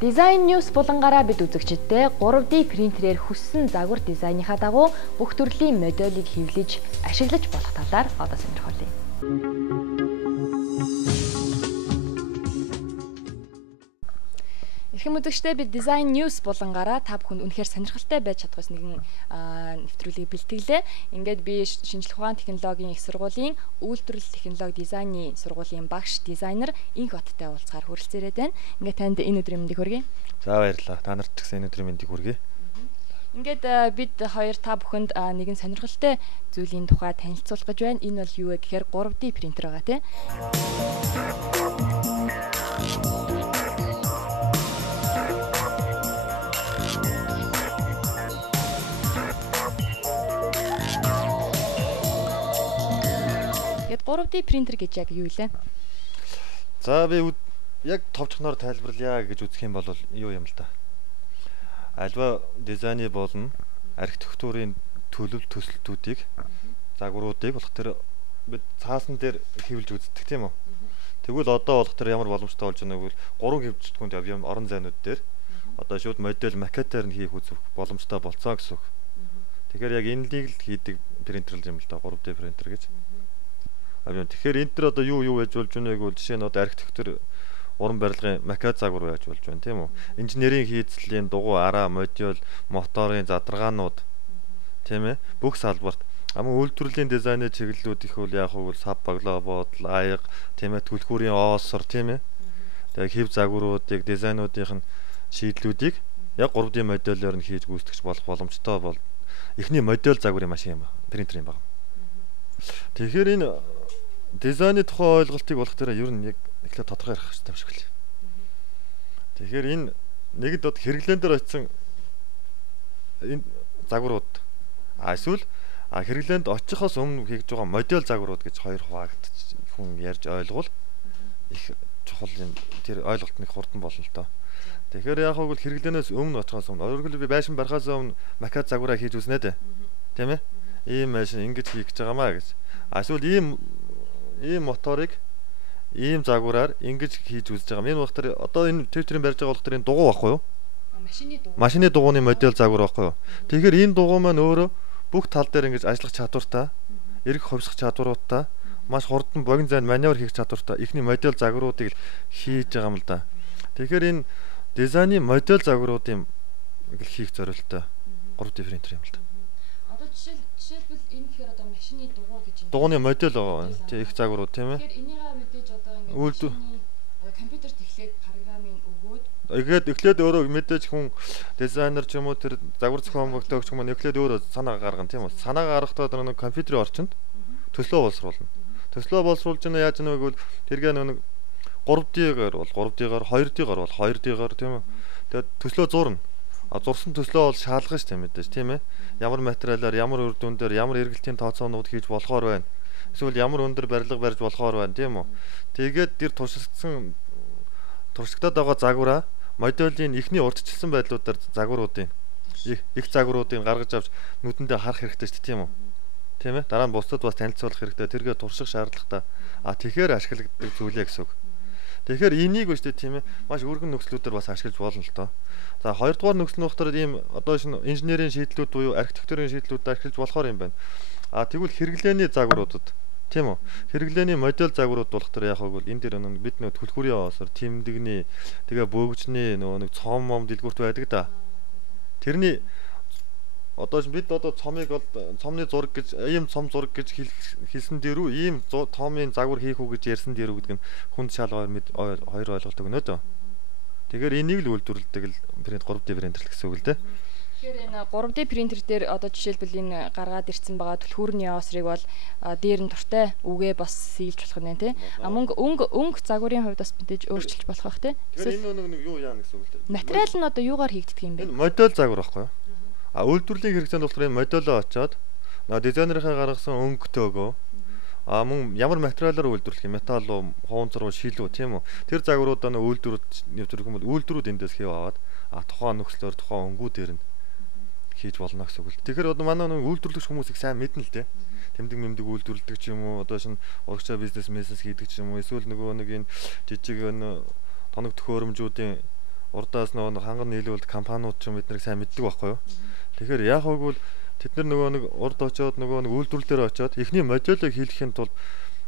Design News булангараа бид үзэгчдээ 3D принтерээр хүссэн загвар дизайныхаа дагуу бүх төрлийн модулийг хэвлэж, ашиглаж болох талаар одоо сонирхолъё. Эрхэм үзэгчдээ бид Design News булангараа та бүхэнд үнэхээр сонирхолтой байж чадах нэгэн нэвтрүүлгийг бэлтгэлээ. Ингээд би шинжлэх ухааны технологийн их сургуулийн үйлдвэрлэл технологи дизайны сургуулийн багш дизайнер Инх Оттой уулзгаар хүрэлцээрээд байна. Ингээд танд энэ өдрийн мэндийг хүргэе. За баярлалаа. Та нарт ч гэсэн энэ өдрийн мэндийг хүргэе. Ингээд бид хоёр та бүхэнд нэгэн сонирхолтой зүйлийн тухай танилцуулах гэж байна. Энэ бол юу вэ гэхээр 3D принтер байгаа тийм. Гэт 3D принтер гэж яг юу вэ? За би яг товчхоноор тайлбарлая гэж үзэх юм бол юу юм л да. Альва дизайны болон архитектурын төлөв төсөлтүүдийг загваруудыг болох тэр бид цаасан дээр хэвлэж үздэг тийм үү. Тэгвэл одоо болох тэр ямар боломжтой болж байгааг бол 3 хэвжтгүүнд юм орон зайнууд дээр одоо шууд модель макетаар нь хийх үзэх боломжтой болцоо гэсэн үг. Тэгэхээр яг энэлийг л хийдэг принтер юм л да 3D принтер гэж. Тэгэхээр энэ төр одоо юу байж болж байгааг бол жишээ нь одоо архитектур уран барилгын макет загвар байж болж байна тийм үү. Инженерийн хийцлийн дугуй араа, модуль, моторын задаргаанууд тийм ээ бүх салбарт амун үйлдвэрлэлийн дизайны чиглэлүүд их бол яг хөө сав баглоо бодол, аяга тийм ээ түлхүүрийн оосор тийм ээ. Тэгээ хэв загваруудыг дизайнуудын шийдлүүдийг яг 3D модельээр нь хийж гүйцэтгэж болох боломжтой бол эхний модель загварын машин юм байна. Принтер юм байна. Тэгэхээр энэ дизайны тухай ойлголтыг болох дээр ер нь яг эхлээд тодорхой ярих хэрэгтэй шиг л. Тэгэхээр энэ нэгд бод хэрэглэн дээр очисон энэ загварууд эсвэл хэрэглэнд очихоос өмнө хийж байгаа модель загварууд гэж хоёр хуваагт хүн ярьж ойлгвол их чухал юм тэр ойлголт нэг хурдан болно л доо. Тэгэхээр яг хөө хэрэглэнээс өмнө очихоос өмнө өөрөөр хэлбэл байшин барахаас өмнө макет загвараа хийж үзнэ дээ. Тийм ээ? Ийм машин ингэж хийх гэж байгаамаа гэж. Эсвэл ийм моторыг ийм загвараар ингэж хийж үзэж байгаа. Энэ багтар одоо энэ твиттерийн барьж байгаа болохоор энэ дугуй байхгүй юу? Машины дугууны модель загвар байхгүй юу? Тэгэхээр энэ дугуй маань өөрөө бүх тал дээр ингэж ажиллах чадвартай, эрг хувьсах чадваруудтай, маш хурдан богино зайд маневр хийх чадвартай ихний модель загваруудыг хийж байгаа юм л да. Тэгэхээр энэ дизайны модель загваруудын хийх зорилттой 3D принтер юм л да. Одоо жишээлбэл энэ гэхээр одоо машины дугуй гэж юм. Дугууны модель байгаа. Тэг их загварууд тийм ээ. Тэгэхээр энийгээ мэдээж одоо ингэ компьютерт эхлээд програмын өгөөд эхлээд өөрөө мэдээж хүн дизайнер ч юм уу тэр загвар зохион байгуулагч юм эхлээд өөрөө санаа гаргана тийм үү. Санаа гаргахдаа нэг компьютерийн орчинд төслөө боловсруулна. Төслөө боловсруулж байгаа яаж нэг бол тэргээ нэг 3D-гаар бол 3D-гаар 2D-гаар бол 2D-гаар тийм үү. Тэгээд төслөө зурна. Зурсан төслөө бол шаалгана ш тийм мэдээж тийм ээ. Ямар материалаар, ямар үр дүндээр, ямар эргэлтийн тооцоонууд хийж болохоор байна. Эсвэл ямар өндөр барилга барьж болохоор байна тийм үү. Тэгээд тэр туршигдсан туршигтаад байгаа загвараа моделийн ихний урдчилсан байдлуудаар загваруудын их загваруудыг гаргаж авч нүдэндээ харах хэрэгтэй шүү дээ тийм үү. Тийм ээ. Дараа нь бусдад бас танилцуулах хэрэгтэй. Тэргээ турших шаардлагатай. Тэгэхээр ашиглагддаг зүйлээ гэсэн үг. Тэгэхээр энийг өштэй тийм ээ маш өргөн нөхцлүүдээр бас ашиглаж болно л доо. За хоёрдугаар нөхцөл нь болохоор ийм одоо шинэ инженерийн шийдлүүд буюу архитектурын шийдлүүдэд ашиглаж болохоор юм байна. Тэгвэл хэрэглээний загваруудад тийм үү? Хэрэглээний модель загварууд болох төр яг хөө энэ дээр бид нөө түлхүүрийн оосор, тэмдэгний, тэгээ бөөгчний нөгөө нэг цом дэлгүүрт байдаг да. Тэрний одоо бид одоо цомыг бол цомны зураг гэж ийм цом зураг гэж хэлсэн дээрүү ийм цомын загвар хийх үү гэж ярьсан дээрүү гэдэг нь хүнд шалгаар хоёр ойлголт өгнө дөө. Тэгэхээр энийг л үйлдвэрлэдэг л 3D принтер гэсэн үг л дээ. Тэгэхээр энэ 3D принтер дээр одоо жишээлбэл энэ гаргаад ирсэн байгаа түлхүүрний оосрыг бол дээр нь дуртай үгээ бас сийлж болох нь тий. Өнгө загварын хувьд бас мэдээж өөрчилж болох бах тий. Тэгэхээр энэ нэг юу яана гэсэн үг л дээ. Материал нь одоо юугаар хийгддэг юм бэ? Энэ модель загвар байхгүй юу? Үйлдвэрлэлийн хэрэгцээнд болохоор энэ модельоо очоод дизайнерын гаргасан өнгөтэй өгөө. Мөн ямар материалаар үйлдвэрлэх юм? Металл уу, хуунцар уу, шил үү тийм үү? Тэр загваруудаа үйлдвэрүүд нэвтрэх юм бол үйлдвэрүүд эндээс хийв аваад тухайн нөхцлөөр тухайн өнгүүдээр нь хийж болно гэсэн үг л. Тэгэхээр одоо манай үйлдвэрлэгч хүмүүсийг сайн мэднэ л дээ. Тэмдэг үйлдвэрлэдэг ч юм уу, одоо шинэ урагшаа бизнес хийдэг ч юм уу, эсвэл нөгөө нэг энэ жижиг тоног төхөөрөмжүүдийн урдаас нөгөө ханган нийлүүлэлт компаниуд ч юм эднийг сайн мэддэг байхгүй юу. Тэгэхээр яг хойгвол тэд нар нөгөө нэг урд очоод нөгөө нэг үйлдвэрлэлээр очоод эхний модулыг хийхин тулд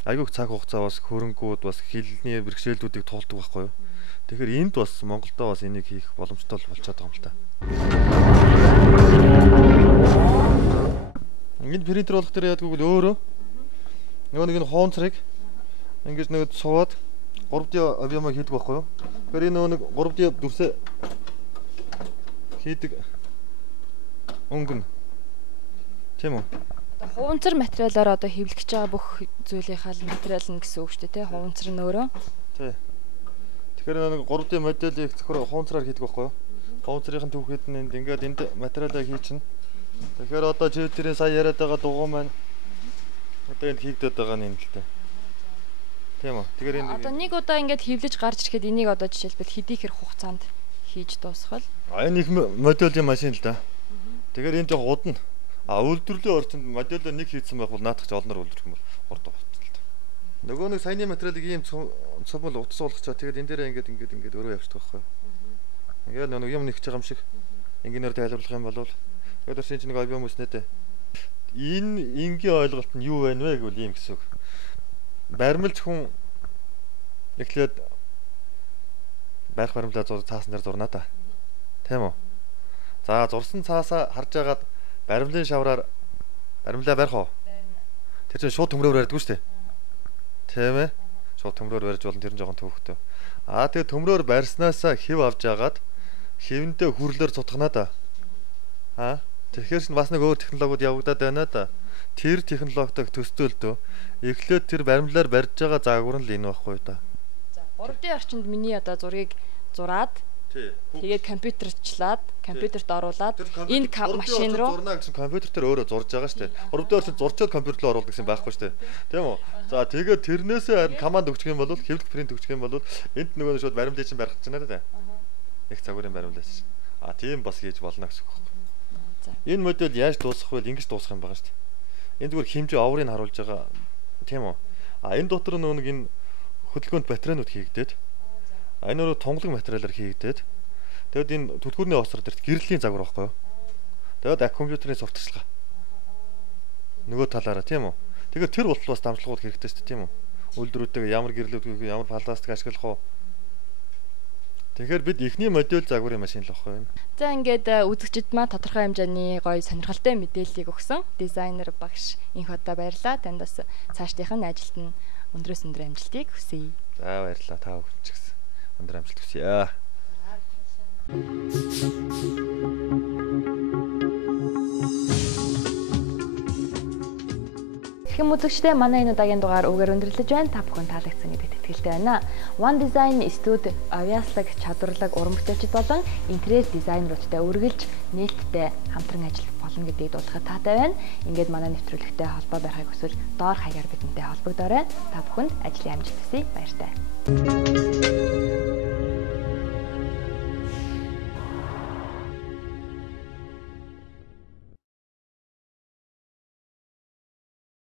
айгүйх цаг хугацаа бас хөрөнгүүд бас хилний бэрхшээлүүдийг туулдаг байхгүй юу. Тэгэхээр энд бас Монголдо бас энийг хийх боломжтой болчиход байгаа юм л та. Ингээд принтер болох дээр яадаг бол өөрөө нөгөө нэг энэ хоонцрыг ингэж нэг суваад 3D объемыг хийдэг байхгүй юу. Тэгэхээр энэ нөгөө нэг 3D дүрсээ хийдэг өнгөн. Тийм үү? Хуванцар материалаар одоо хэвлэх гэж байгаа бүх зүйлийнхаа материал нь гэсэн үг шүү дээ, тий? Хуванцар нь өөрөө. Тий. Тэгэхээр нэг 3D модельийг зөвхөн хуванцраар хийдэг байхгүй юу? Хуванцрын түүхэд нь ингээд энд материалаа хийчихнэ. Тэгэхээр одоо жишээлбэл сая яриад байгаа дугуй маань одоо энд хийгдээд байгаа нь юм л дээ. Тийм үү? Тэгэхээр энэ одоо нэг удаа ингээд хөвлөж гарч ирэхэд энийг одоо жишээлбэл хэдий хэр хугацаанд хийж дуусгал. Энэ их модельийн машин л да. Тэгэхээр энэ жоо удна. Үйлдвэрлэлийн орчинд модельоо нэг хийсэн байх бол наадах ч олноор үйлдвэрлэх юм бол урд хугацаа л да. Нөгөө нэг саяны материалыг ийм цомол утас болгочоо тэгээд энэ дээрээ ингээд өөрөө явчихдаг байхгүй юу? Ингээд нэг юм нэгж байгаа юм шиг инженеэр тайлбарлах юм бол тэгээд шинж нэг объем үснэтэй. Энэ энгийн ойлголт нь юу вэ гэвэл ийм гэсэн үг. Баримлж хүн эхлээд барих баримлаа цаасан дээр зурнаа та. Тийм үү? За зурсан цаасаа харж агаад баримлын шавраар баримлаа барих уу? Тэр чинь шууд төмрөөр барьдаг шүү дээ. Тийм ээ? Шууд төмрөөр барьж болно тэр нь жоохон төвөгтэй. Тэгээ төмрөөр барьснаасаа хэв авч агаад хэвэндээ хүрлээр цутгана да. Тэгэхээр бас нэг өөр технологиуд явагдаад байна да. Тэр технологитой төсөөлтөө эхлээд тэр баримлаар барьж байгаа заагвар нь л энэ байхгүй да. За 3D орчинд миний одоо зургийг зураад тэгээд компьютерчлаад компьютерт оруулаад энэ машин руу зурнаа гэсэн компьютер дээр өөрөө зурж байгаа шүү дээ. 3D орчинд зурчаад компьютер руу оруулдаг гэсэн байхгүй шүү дээ. Тийм үү? За тэгээд тэрнээсээ харин команд өгчих юм бол хэвлэх принт өгчих юм бол энд нөгөө шууд баримлыг чинь барих гэж байна да. Их цагуурын баримлаас. Тийм бас хийж болно гэсэн үг байна. Энэ модель яаж дуусгах вэ? Ингэж дуусгах юм байгаа шүү дээ. Энэ зүгээр хэмжээ оврыг харуулж байгаа. Тийм үү? Энэ дотор нөгөө нэг энэ хөдөлгөөнд батарейнууд хийгдээд энэ өөрөө тунгалаг материалаар хийгдээд тэгэд энэ түлхүүрний осрол дээрт гэрлийн загвар байхгүй юу? Тэгэд компьютерийн сурталчилгаа. Нөгөө талаараа тийм үү? Тэгэхээр тэр болтол бас дамжлагууд хэрэгтэй шүү дээ тийм үү? Үйлдвэрүүдтэйг ямар гэрлүүд ямар пластик ашиглах уу? Тэгэхээр бид эхний модель загварын машин л багхгүй юу? За ингээд үзэгчид маань тодорхой хэмжээний гоё сонирхолтой мэдээллийг өгсөн. Дизайнер багш инх удаа баярлалаа. Танд бас цаашдынх нь ажилд нь өндрөөс өндөр амжилтыг хүсье. За баярлалаа. Та бүхэн ч гэсэн өндөр амжилт хүсье. Хэм үзэгчдээ манай энэ удаагийн дугаар үгээр өндөрлөж байна. Та бүхэн таалагдсан гэдэгт итгэлтэй байна. One Design Studio авьяаслаг, чадварлаг уран бүтээлчд болон интерьер дизайнеруудтай үргэлж нийтдээ хамтран ажиллах болно гэдгийг дуудахад таатай байна. Ингээд манай нэвтрүүлэгтэй холбоо барихыг хүсвэл доор хаягаар бидэнтэй холбогдоорой. Та бүхэнд ажлын амжилт хүсье. Баяртай.